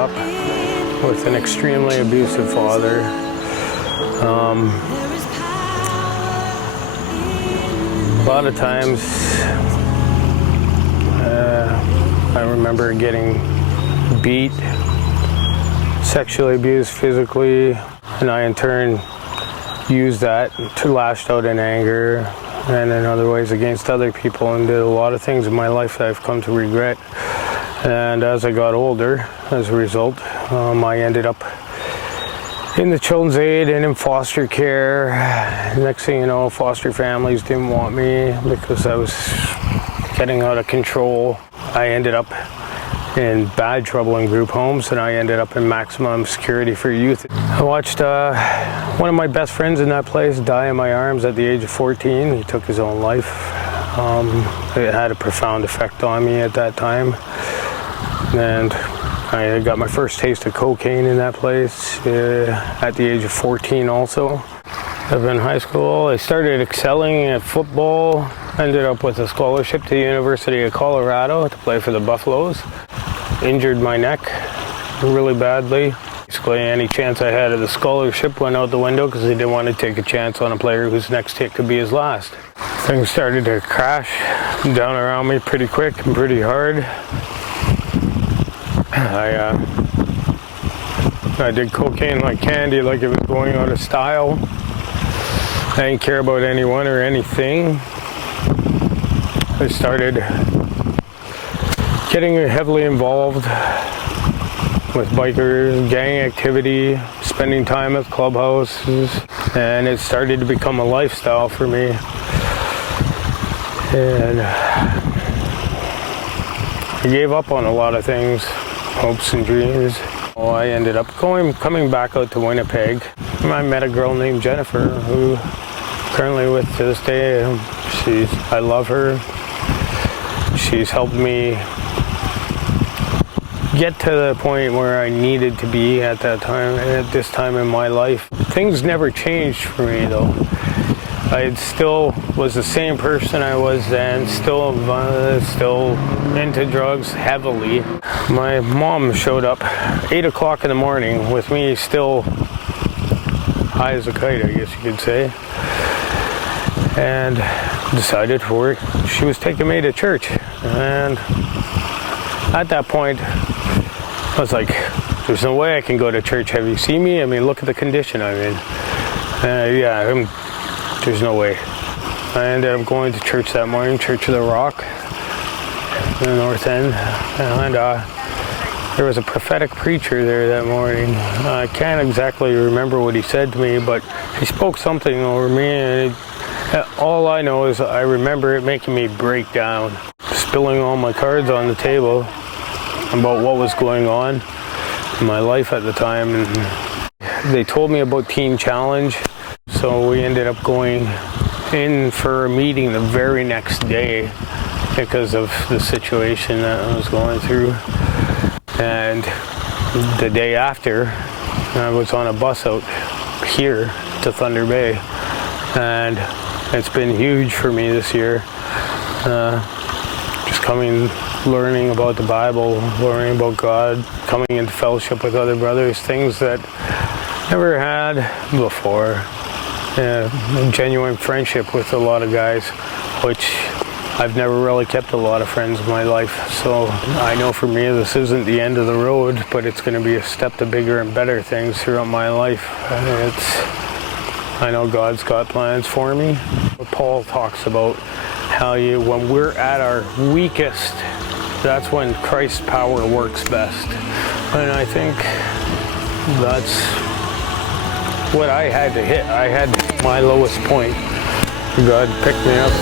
up with an extremely abusive father. A lot of times I remember getting beat, sexually abused physically, and I in turn used that to lash out in anger and in other ways against other people, and did a lot of things in my life that I've come to regret. And as I got older, as a result, I ended up in the children's aid and in foster care. Next thing you know, foster families didn't want me because I was getting out of control. I ended up in bad trouble in group homes, and I ended up in maximum security for youth. I watched one of my best friends in that place die in my arms at the age of 14. He took his own life. It had a profound effect on me at that time. And I got my first taste of cocaine in that place at the age of 14 also. In high school, I started excelling at football. Ended up with a scholarship to the University of Colorado to play for the Buffaloes. Injured my neck really badly. Basically, any chance I had of the scholarship went out the window because they didn't want to take a chance on a player whose next hit could be his last. Things started to crash down around me pretty quick and pretty hard. I did cocaine like candy, like it was going out of style. I didn't care about anyone or anything. I started getting heavily involved with bikers, gang activity, spending time at clubhouses, and it started to become a lifestyle for me. And I gave up on a lot of things, hopes and dreams. Well, I ended up coming back out to Winnipeg. I met a girl named Jennifer who currently with to this day. I love her. She's helped me get to the point where I needed to be at this time in my life. Things never changed for me though. I still was the same person I was then, still into drugs heavily. My mom showed up 8 o'clock in the morning with me still high as a kite, I guess you could say, and decided she was taking me to church. And at that point, I was like, there's no way I can go to church. Have you seen me? I mean, look at the condition I'm in. There's no way. I ended up going to church that morning, Church of the Rock in the North End, and there was a prophetic preacher there that morning. I can't exactly remember what he said to me, but he spoke something over me, and all I know is I remember it making me break down, spilling all my cards on the table about what was going on in my life at the time. And they told me about Teen Challenge. So we ended up going in for a meeting the very next day because of the situation that I was going through. And the day after, I was on a bus out here to Thunder Bay. And it's been huge for me this year. Just learning about the Bible, learning about God, coming into fellowship with other brothers, things that I never had before. Genuine friendship with a lot of guys, which I've never really kept a lot of friends in my life. So I know for me this isn't the end of the road, but it's going to be a step to bigger and better things throughout my life. I know God's got plans for me. Paul talks about how when we're at our weakest, that's when Christ's power works best. And I think that's what I had to hit. I had my lowest point. God picked me up.